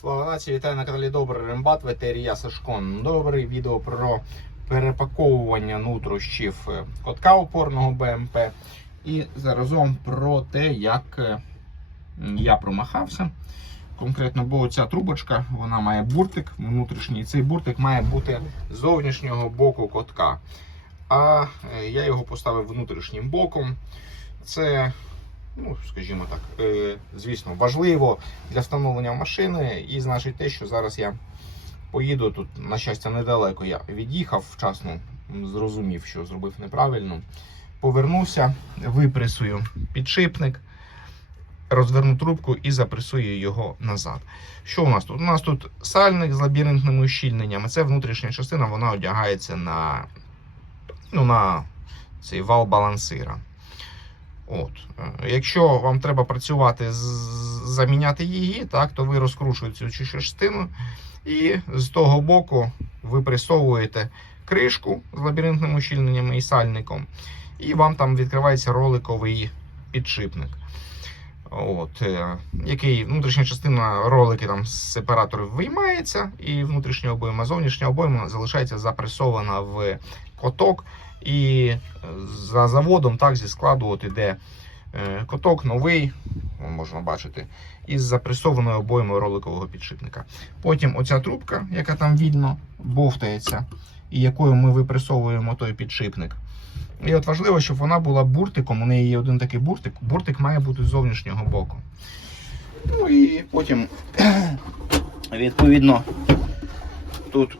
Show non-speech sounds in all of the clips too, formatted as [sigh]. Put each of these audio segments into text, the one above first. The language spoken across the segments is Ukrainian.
Слава нації, вітаю на каналі Добрий Рембат, ветерія Сашко. Добре відео про перепаковування нутрощів е, котка опорного БМП. І заразом про те, як е, я промахався. Конкретно, бо ця трубочка вона має буртик внутрішній. Цей буртик має бути з зовнішнього боку котка. А е, я його поставив внутрішнім боком. Це ну, скажімо так, е, звісно, важливо для встановлення машини. І значить те, що зараз я поїду тут, на щастя, недалеко. Я від'їхав вчасно, зрозумів, що зробив неправильно. Повернуся, випресую підшипник, розверну трубку і запресую його назад. Що у нас тут? У нас тут сальник з лабіринтними ущільненнями. Це внутрішня частина, вона одягається на, ну, на цей вал балансира. От. Якщо вам треба працювати, заміняти її, так, то ви розкручуєте цю частину і з того боку ви присовуєте кришку з лабіринтними ущільненнями і сальником, і вам там відкривається роликовий підшипник. От, е, який внутрішня частина ролики там з сепараторів виймається, і внутрішня обойма, зовнішня обойма залишається запресована в коток. І е, за заводом, так, зі складу, от іде е, коток новий, можна бачити, із запресованою обоймою роликового підшипника. Потім оця трубка, яка там видно, бовтається, і якою ми випресовуємо той підшипник. І от важливо, щоб вона була буртиком. У неї є один такий буртик. Буртик має бути з зовнішнього боку. Ну і потім, [clears throat] відповідно, тут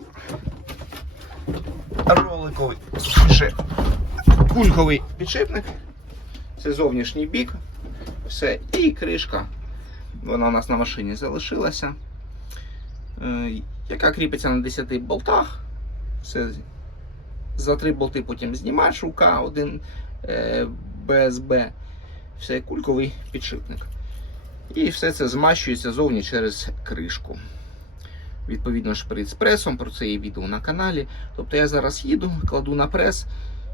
роликовий, ще кульковий підшипник. Це зовнішній бік. Все. І кришка. Вона у нас на машині залишилася. Е, Яка кріпиться на 10 болтах. Все. За три болти потім знімаєш рука, один е, БСБ. Все, кульковий підшипник. І все це змащується зовні через кришку. Відповідно, шприц пресом, про це є відео на каналі. Тобто я зараз їду, кладу на прес,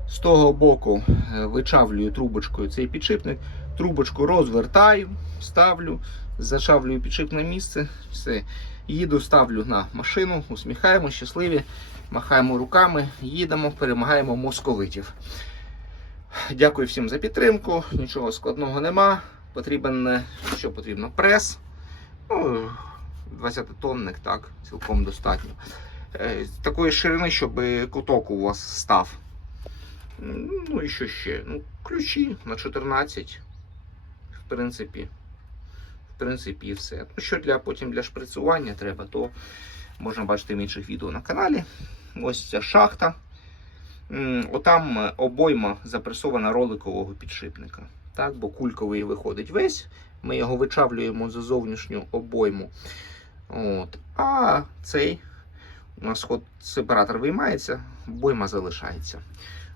з того боку е, вичавлюю трубочкою цей підшипник, трубочку розвертаю, ставлю, зачавлюю підшипне місце, все. Їду, ставлю на машину, усміхаємо, щасливі, махаємо руками, їдемо, перемагаємо московитів. Дякую всім за підтримку. Нічого складного нема. Потрібен, е, що потрібно? Прес. Ну, 20-тонник, так, цілком достатньо. Е, Такої ширини, щоб куток у вас став. Ну і що ще? Ну, ключі на 14. В принципі, в принципі, все. Ну, що для потім для шприцювання треба, то можна бачити в інших відео на каналі. Ось ця шахта. Отам е, обойма запресована роликового підшипника. Так, бо кульковий виходить весь. Ми його вичавлюємо за зовнішню обойму. От. А цей у нас ход сепаратор виймається, обойма залишається.